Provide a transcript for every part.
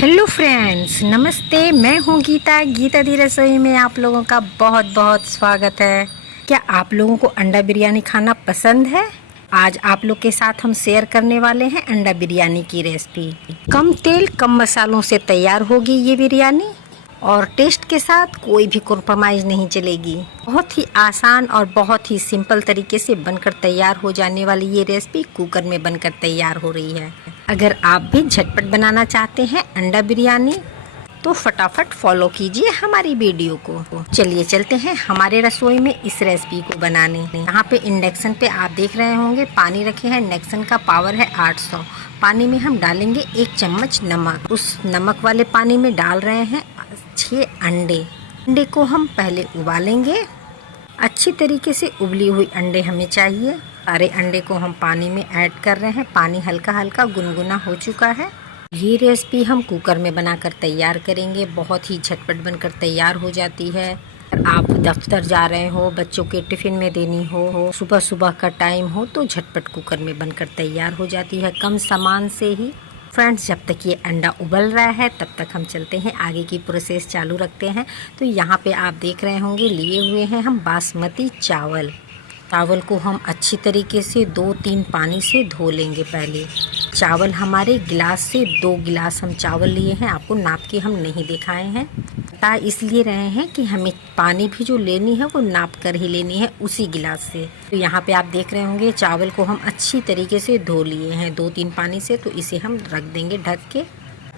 Hello friends, नमस्ते। मैं हूँ गीता। गीता दी रसोई में आप लोगों का बहुत बहुत स्वागत है। क्या आप लोगों को अंडा बिरयानी खाना पसंद है? आज आप लोग के साथ हम शेयर करने वाले हैं अंडा बिरयानी की रेसिपी। कम तेल कम मसालों से तैयार होगी ये बिरयानी और टेस्ट के साथ कोई भी कॉम्प्रोमाइज़ नहीं चलेगी। बहुत ही आसान और बहुत ही सिंपल तरीके से बनकर तैयार हो जाने वाली ये रेसिपी कुकर में बनकर तैयार हो रही है। अगर आप भी झटपट बनाना चाहते हैं अंडा बिरयानी तो फटाफट फॉलो कीजिए हमारी वीडियो को। चलिए चलते हैं हमारे रसोई में इस रेसिपी को बनाने। यहाँ पे इंडक्शन पे आप देख रहे होंगे पानी रखे हैं। इंडक्शन का पावर है 800। पानी में हम डालेंगे 1 चम्मच नमक। उस नमक वाले पानी में डाल रहे हैं 6 अंडे। अंडे को हम पहले उबालेंगे। अच्छी तरीके से उबली हुई अंडे हमें चाहिए। सारे अंडे को हम पानी में ऐड कर रहे हैं। पानी हल्का हल्का गुनगुना हो चुका है। ये रेसिपी हम कुकर में बनाकर तैयार करेंगे। बहुत ही झटपट बनकर तैयार हो जाती है। आप दफ्तर जा रहे हो, बच्चों के टिफ़िन में देनी हो, सुबह सुबह का टाइम हो तो झटपट कुकर में बनकर तैयार हो जाती है कम सामान से ही। फ्रेंड्स, जब तक ये अंडा उबल रहा है तब तक हम चलते हैं आगे की प्रोसेस चालू रखते हैं। तो यहाँ पे आप देख रहे होंगे लिए हुए हैं हम बासमती चावल। चावल को हम अच्छी तरीके से 2-3 पानी से धो लेंगे। पहले चावल हमारे गिलास से 2 गिलास हम चावल लिए हैं। आपको नाप के हम नहीं दिखाए हैं, बता इसलिए रहे हैं कि हमें पानी भी जो लेनी है वो नाप कर ही लेनी है उसी गिलास से। तो यहाँ पे आप देख रहे होंगे चावल को हम अच्छी तरीके से धो लिए हैं 2-3 पानी से। तो इसे हम रख देंगे ढक के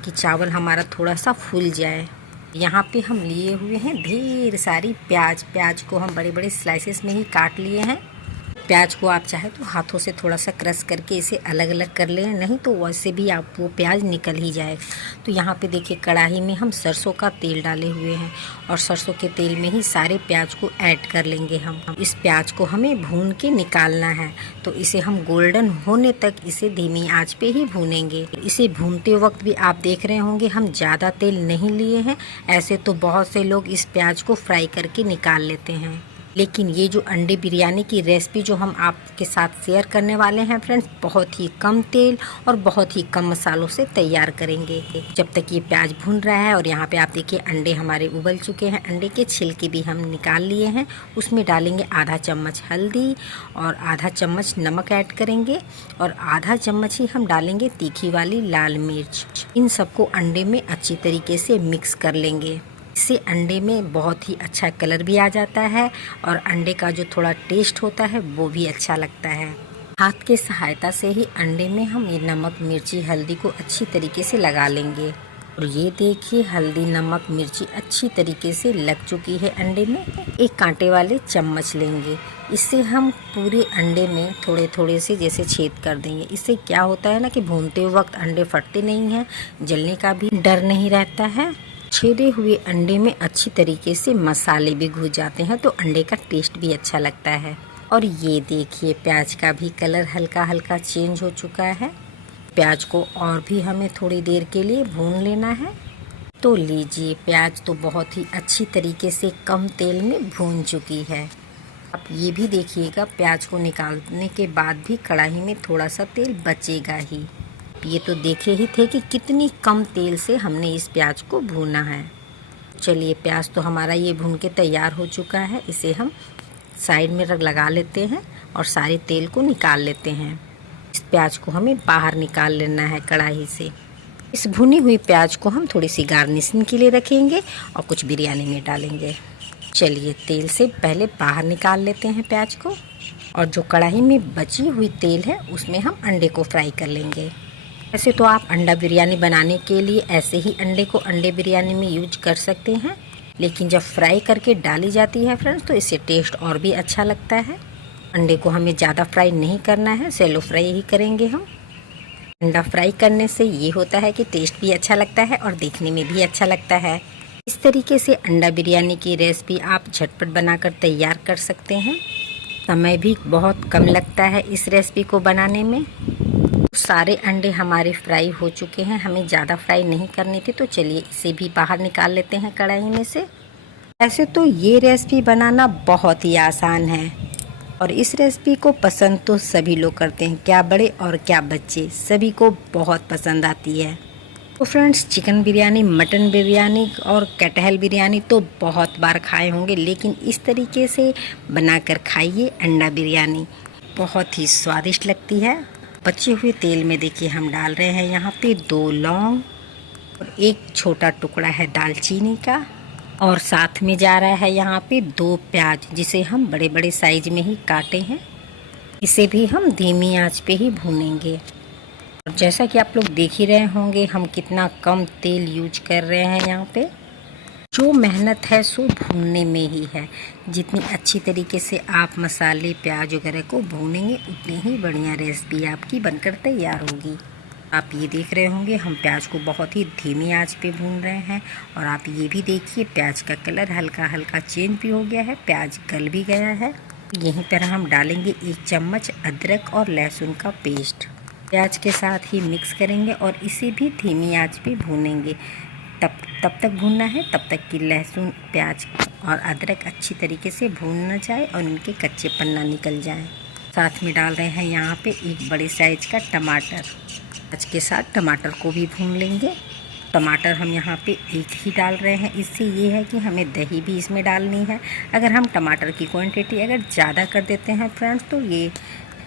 कि चावल हमारा थोड़ा सा फूल जाए। यहाँ पे हम लिए हुए हैं ढेर सारी प्याज को हम बड़े बड़े स्लाइसेस में ही काट लिए हैं। प्याज को आप चाहे तो हाथों से थोड़ा सा क्रश करके इसे अलग अलग कर लें, नहीं तो वैसे भी आप वो प्याज निकल ही जाए। तो यहाँ पे देखिए कढ़ाई में हम सरसों का तेल डाले हुए हैं और सरसों के तेल में ही सारे प्याज को ऐड कर लेंगे हम। इस प्याज को हमें भून के निकालना है। तो इसे हम गोल्डन होने तक इसे धीमी आंच पे ही भूनेंगे। इसे भूनते वक्त भी आप देख रहे होंगे हम ज़्यादा तेल नहीं लिए हैं। ऐसे तो बहुत से लोग इस प्याज को फ्राई करके निकाल लेते हैं, लेकिन ये जो अंडे बिरयानी की रेसिपी जो हम आपके साथ शेयर करने वाले हैं फ्रेंड्स, बहुत ही कम तेल और बहुत ही कम मसालों से तैयार करेंगे। जब तक ये प्याज भून रहा है और यहाँ पे आप देखिए अंडे हमारे उबल चुके हैं। अंडे के छिलके भी हम निकाल लिए हैं। उसमें डालेंगे आधा चम्मच हल्दी और आधा चम्मच नमक ऐड करेंगे और आधा चम्मच ही हम डालेंगे तीखी वाली लाल मिर्च। इन सबको अंडे में अच्छी तरीके से मिक्स कर लेंगे। इससे अंडे में बहुत ही अच्छा कलर भी आ जाता है और अंडे का जो थोड़ा टेस्ट होता है वो भी अच्छा लगता है। हाथ के सहायता से ही अंडे में हम ये नमक मिर्ची हल्दी को अच्छी तरीके से लगा लेंगे। और ये देखिए हल्दी नमक मिर्ची अच्छी तरीके से लग चुकी है अंडे में। एक कांटे वाले चम्मच लेंगे। इससे हम पूरे अंडे में थोड़े थोड़े से जैसे छेद कर देंगे। इससे क्या होता है ना कि भूनते वक्त अंडे फटते नहीं हैं, जलने का भी डर नहीं रहता है। छेदे हुए अंडे में अच्छी तरीके से मसाले भी घुस जाते हैं तो अंडे का टेस्ट भी अच्छा लगता है। और ये देखिए प्याज का भी कलर हल्का हल्का चेंज हो चुका है। प्याज को और भी हमें थोड़ी देर के लिए भून लेना है। तो लीजिए प्याज तो बहुत ही अच्छी तरीके से कम तेल में भून चुकी है। आप ये भी देखिएगा प्याज को निकालने के बाद भी कढ़ाई में थोड़ा सा तेल बचेगा ही। ये तो देखे ही थे कि कितनी कम तेल से हमने इस प्याज को भूना है। चलिए प्याज तो हमारा ये भून के तैयार हो चुका है। इसे हम साइड में लगा लेते हैं और सारे तेल को निकाल लेते हैं। इस प्याज को हमें बाहर निकाल लेना है कढ़ाई से। इस भुनी हुई प्याज को हम थोड़ी सी गार्निशिंग के लिए रखेंगे और कुछ बिरयानी में डालेंगे। चलिए तेल से पहले बाहर निकाल लेते हैं प्याज को और जो कढ़ाई में बची हुई तेल है उसमें हम अंडे को फ्राई कर लेंगे। ऐसे तो आप अंडा बिरयानी बनाने के लिए ऐसे ही अंडे को अंडे बिरयानी में यूज कर सकते हैं, लेकिन जब फ्राई करके डाली जाती है फ्रेंड्स तो इससे टेस्ट और भी अच्छा लगता है। अंडे को हमें ज़्यादा फ्राई नहीं करना है, सेलो फ्राई ही करेंगे हम। अंडा फ्राई करने से ये होता है कि टेस्ट भी अच्छा लगता है और देखने में भी अच्छा लगता है। इस तरीके से अंडा बिरयानी की रेसिपी आप झटपट बनाकर तैयार कर सकते हैं। समय भी बहुत कम लगता है इस रेसिपी को बनाने में। सारे अंडे हमारे फ्राई हो चुके हैं, हमें ज़्यादा फ्राई नहीं करनी थी। तो चलिए इसे भी बाहर निकाल लेते हैं कढ़ाई में से। ऐसे तो ये रेसिपी बनाना बहुत ही आसान है और इस रेसिपी को पसंद तो सभी लोग करते हैं, क्या बड़े और क्या बच्चे, सभी को बहुत पसंद आती है। तो friends, chicken biryani, mutton biryani और कटहल बिरयानी तो बहुत बार खाए होंगे, लेकिन इस तरीके से बनाकर खाइए अंडा बिरयानी, बहुत ही स्वादिष्ट लगती है। बचे हुए तेल में देखिए हम डाल रहे हैं यहाँ पे 2 लौंग और एक छोटा टुकड़ा है दालचीनी का, और साथ में जा रहा है यहाँ पे 2 प्याज, जिसे हम बड़े बड़े साइज में ही काटे हैं। इसे भी हम धीमी आंच पे ही भूनेंगे। और जैसा कि आप लोग देख ही रहे होंगे हम कितना कम तेल यूज कर रहे हैं यहाँ पे। जो मेहनत है सो भूनने में ही है। जितनी अच्छी तरीके से आप मसाले, प्याज वगैरह को भूनेंगे, उतनी ही बढ़िया रेसिपी आपकी बनकर तैयार होगी। आप ये देख रहे होंगे हम प्याज को बहुत ही धीमी आंच पे भून रहे हैं। और आप ये भी देखिए प्याज का कलर हल्का हल्का चेंज भी हो गया है, प्याज गल भी गया है। यहीं पर हम डालेंगे 1 चम्मच अदरक और लहसुन का पेस्ट। प्याज के साथ ही मिक्स करेंगे और इसे भी धीमी आंच पे भूनेंगे। तब तक भूनना है तब तक कि लहसुन, प्याज और अदरक अच्छी तरीके से भून न जाए और उनके कच्चेपन ना निकल जाए। साथ में डाल रहे हैं यहाँ पे 1 बड़े साइज का टमाटर। प्याज के साथ टमाटर को भी भून लेंगे। टमाटर हम यहाँ पे 1 ही डाल रहे हैं। इससे ये है कि हमें दही भी इसमें डालनी है। अगर हम टमाटर की क्वांटिटी अगर ज़्यादा कर देते हैं फ्रेंड्स, तो ये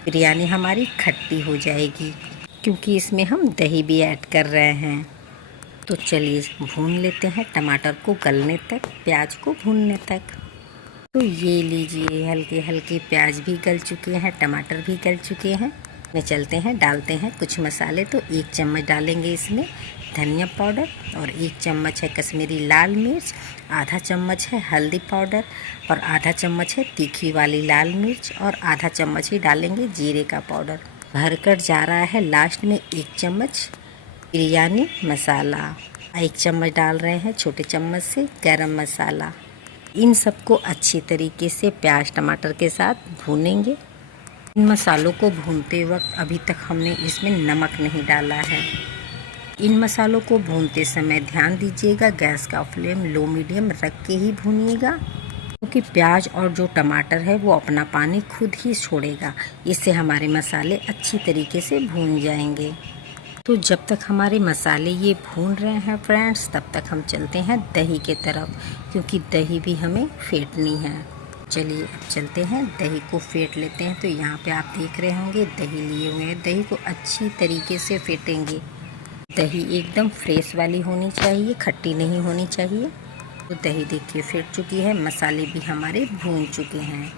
बिरयानी हमारी खट्टी हो जाएगी, क्योंकि इसमें हम दही भी ऐड कर रहे हैं। तो चलिए भून लेते हैं टमाटर को गलने तक, प्याज को भूनने तक। तो ये लीजिए हल्के हल्के प्याज भी गल चुके हैं, टमाटर भी गल चुके हैं। में चलते हैं, डालते हैं कुछ मसाले। तो 1 चम्मच डालेंगे इसमें धनिया पाउडर, और 1 चम्मच है कश्मीरी लाल मिर्च, आधा चम्मच है हल्दी पाउडर, और आधा चम्मच है तीखी वाली लाल मिर्च, और आधा चम्मच ही डालेंगे जीरे का पाउडर। भरकर जा रहा है लास्ट में 1 चम्मच बिरयानी मसाला। 1 चम्मच डाल रहे हैं छोटे चम्मच से गरम मसाला। इन सबको अच्छी तरीके से प्याज टमाटर के साथ भूनेंगे। इन मसालों को भूनते वक्त अभी तक हमने इसमें नमक नहीं डाला है। इन मसालों को भूनते समय ध्यान दीजिएगा, गैस का फ्लेम लो मीडियम रख के ही भूनिएगा, क्योंकि प्याज और जो टमाटर है वो अपना पानी खुद ही छोड़ेगा। इससे हमारे मसाले अच्छी तरीके से भून जाएंगे। तो जब तक हमारे मसाले ये भून रहे हैं फ्रेंड्स, तब तक हम चलते हैं दही के तरफ, क्योंकि दही भी हमें फेंटनी है। चलिए अब चलते हैं, दही को फेंट लेते हैं। तो यहाँ पे आप देख रहे होंगे दही लिए हुए हैं। दही को अच्छी तरीके से फेंटेंगे। दही एकदम फ्रेश वाली होनी चाहिए, खट्टी नहीं होनी चाहिए। तो दही देखिए फेंट चुकी है, मसाले भी हमारे भून चुके हैं।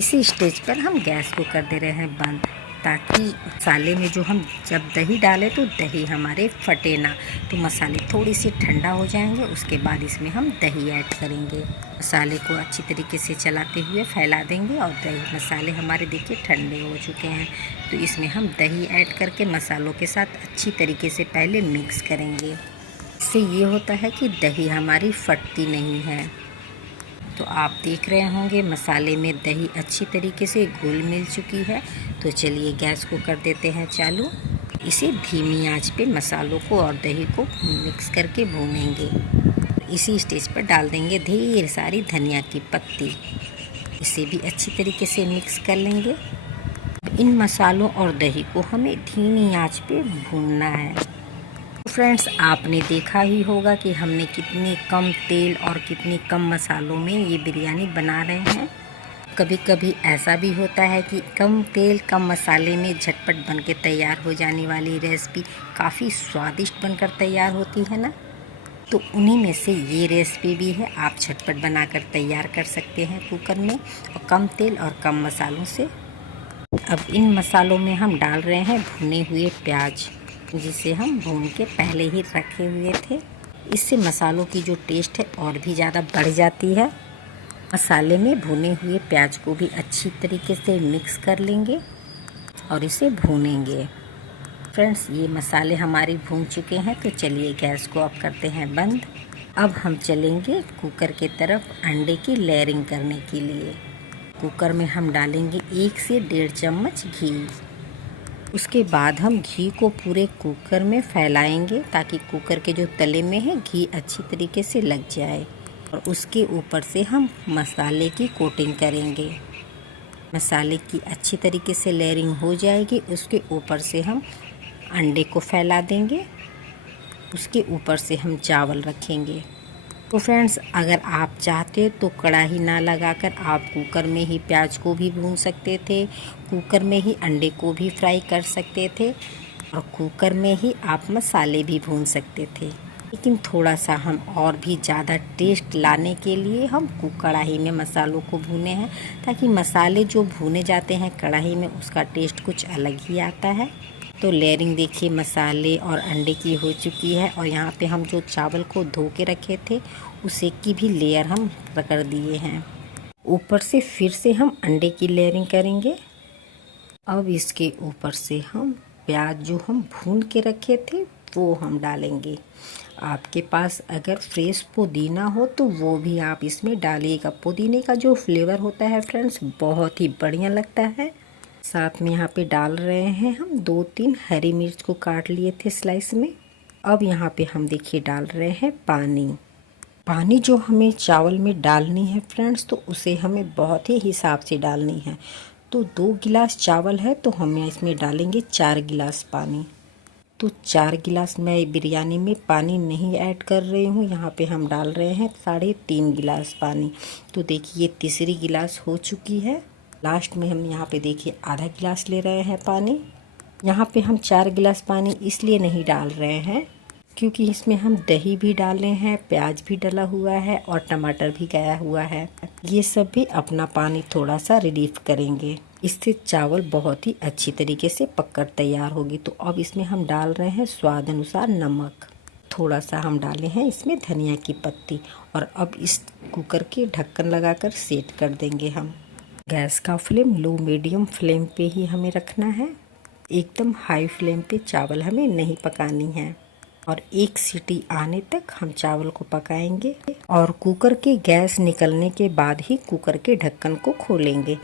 इसी स्टेज पर हम गैस को कर दे रहे हैं बंद, ताकि मसाले में जो हम जब दही डालें तो दही हमारे फटे ना। तो मसाले थोड़ी सी ठंडा हो जाएंगे, उसके बाद इसमें हम दही ऐड करेंगे। मसाले को अच्छी तरीके से चलाते हुए फैला देंगे, और दही मसाले हमारे देखिए ठंडे हो चुके हैं। तो इसमें हम दही ऐड करके मसालों के साथ अच्छी तरीके से पहले मिक्स करेंगे। इससे ये होता है कि दही हमारी फटती नहीं है। तो आप देख रहे होंगे मसाले में दही अच्छी तरीके से घुल मिल चुकी है। तो चलिए गैस को कर देते हैं चालू। इसे धीमी आंच पे मसालों को और दही को मिक्स करके भूनेंगे। इसी स्टेज पर डाल देंगे ढेर सारी धनिया की पत्ती। इसे भी अच्छी तरीके से मिक्स कर लेंगे। इन मसालों और दही को हमें धीमी आंच पे भूनना है। फ्रेंड्स, आपने देखा ही होगा कि हमने कितने कम तेल और कितने कम मसालों में ये बिरयानी बना रहे हैं। कभी कभी ऐसा भी होता है कि कम तेल कम मसाले में झटपट बन के तैयार हो जाने वाली रेसिपी काफ़ी स्वादिष्ट बनकर तैयार होती है ना। तो उन्हीं में से ये रेसिपी भी है। आप झटपट बनाकर तैयार कर सकते हैं कुकर में, और कम तेल और कम मसालों से। अब इन मसालों में हम डाल रहे हैं भुने हुए प्याज, जिसे हम भून के पहले ही रखे हुए थे। इससे मसालों की जो टेस्ट है और भी ज़्यादा बढ़ जाती है। मसाले में भुने हुए प्याज को भी अच्छी तरीके से मिक्स कर लेंगे और इसे भूनेंगे। फ्रेंड्स, ये मसाले हमारे भून चुके हैं। तो चलिए गैस को अब करते हैं बंद। अब हम चलेंगे कुकर की तरफ अंडे की लेयरिंग करने के लिए। कुकर में हम डालेंगे 1 से 1.5 चम्मच घी। उसके बाद हम घी को पूरे कुकर में फैलाएंगे, ताकि कुकर के जो तले में है घी अच्छी तरीके से लग जाए। और उसके ऊपर से हम मसाले की कोटिंग करेंगे। मसाले की अच्छी तरीके से लेयरिंग हो जाएगी। उसके ऊपर से हम अंडे को फैला देंगे। उसके ऊपर से हम चावल रखेंगे। तो फ्रेंड्स, अगर आप चाहते तो कढ़ाई ना लगाकर आप कुकर में ही प्याज को भी भून सकते थे, कुकर में ही अंडे को भी फ्राई कर सकते थे और कुकर में ही आप मसाले भी भून सकते थे। लेकिन थोड़ा सा हम और भी ज़्यादा टेस्ट लाने के लिए हम कढ़ाई में मसालों को भूने हैं, ताकि मसाले जो भुने जाते हैं कढ़ाई में उसका टेस्ट कुछ अलग ही आता है। तो लेयरिंग देखिए मसाले और अंडे की हो चुकी है और यहाँ पे हम जो चावल को धो के रखे थे उसे की भी लेयर हम कर दिए हैं। ऊपर से फिर से हम अंडे की लेयरिंग करेंगे। अब इसके ऊपर से हम प्याज जो हम भून के रखे थे वो हम डालेंगे। आपके पास अगर फ्रेश पुदीना हो तो वो भी आप इसमें डालिएगा। पुदीने का जो फ्लेवर होता है फ्रेंड्स बहुत ही बढ़िया लगता है। साथ में यहाँ पे डाल रहे हैं हम 2-3 हरी मिर्च को काट लिए थे स्लाइस में। अब यहाँ पे हम देखिए डाल रहे हैं पानी जो हमें चावल में डालनी है फ्रेंड्स, तो उसे हमें बहुत ही हिसाब से डालनी है। तो 2 गिलास चावल है तो हम इसमें डालेंगे 4 गिलास पानी। तो 4 गिलास मैं बिरयानी में पानी नहीं ऐड कर रही हूँ, यहाँ पे हम डाल रहे हैं 3.5 गिलास पानी। तो देखिए तीसरी गिलास हो चुकी है। लास्ट में हम यहाँ पे देखिए आधा गिलास ले रहे हैं पानी। यहाँ पे हम 4 गिलास पानी इसलिए नहीं डाल रहे हैं क्योंकि इसमें हम दही भी डाले हैं, प्याज भी डला हुआ है और टमाटर भी गया हुआ है। ये सब भी अपना पानी थोड़ा सा रिलीव करेंगे, इससे चावल बहुत ही अच्छी तरीके से पककर तैयार होगी। तो अब इसमें हम डाल रहे हैं स्वाद अनुसार नमक, थोड़ा सा हम डाले हैं इसमें धनिया की पत्ती और अब इस कुकर के ढक्कन लगाकर सेट कर देंगे हम। गैस का फ्लेम लो मीडियम फ्लेम पे ही हमें रखना है, एकदम हाई फ्लेम पे चावल हमें नहीं पकानी है। और 1 सीटी आने तक हम चावल को पकाएंगे और कुकर के गैस निकलने के बाद ही कुकर के ढक्कन को खोलेंगे।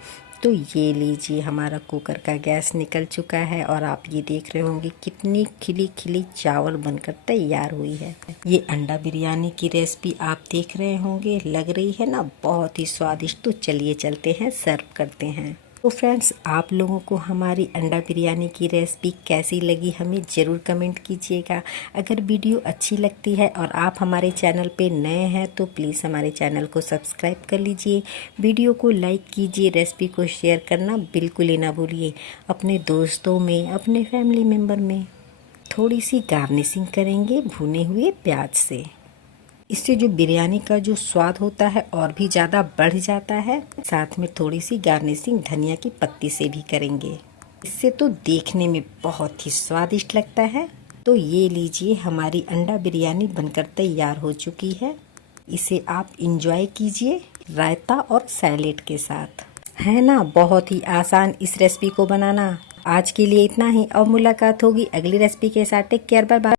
तो ये लीजिए हमारा कुकर का गैस निकल चुका है और आप ये देख रहे होंगे कितनी खिली खिली चावल बनकर तैयार हुई है। ये अंडा बिरयानी की रेसिपी आप देख रहे होंगे, लग रही है ना बहुत ही स्वादिष्ट। तो चलिए चलते हैं सर्व करते हैं। तो फ्रेंड्स, आप लोगों को हमारी अंडा बिरयानी की रेसिपी कैसी लगी हमें ज़रूर कमेंट कीजिएगा। अगर वीडियो अच्छी लगती है और आप हमारे चैनल पे नए हैं तो प्लीज़ हमारे चैनल को सब्सक्राइब कर लीजिए, वीडियो को लाइक कीजिए, रेसिपी को शेयर करना बिल्कुल ही ना भूलिए। अपने दोस्तों में, अपने फैमिली मेम्बर में थोड़ी सी गार्निशिंग करेंगे भुने हुए प्याज से, इससे जो बिरयानी का जो स्वाद होता है और भी ज़्यादा बढ़ जाता है। साथ में थोड़ी सी गार्निशिंग धनिया की पत्ती से भी करेंगे, इससे तो देखने में बहुत ही स्वादिष्ट लगता है। तो ये लीजिए हमारी अंडा बिरयानी बनकर तैयार हो चुकी है। इसे आप इंजॉय कीजिए रायता और सैलेड के साथ, है ना बहुत ही आसान इस रेसिपी को बनाना। आज के लिए इतना ही, अब मुलाकात होगी अगली रेसिपी के साथ। Take care, bye bye.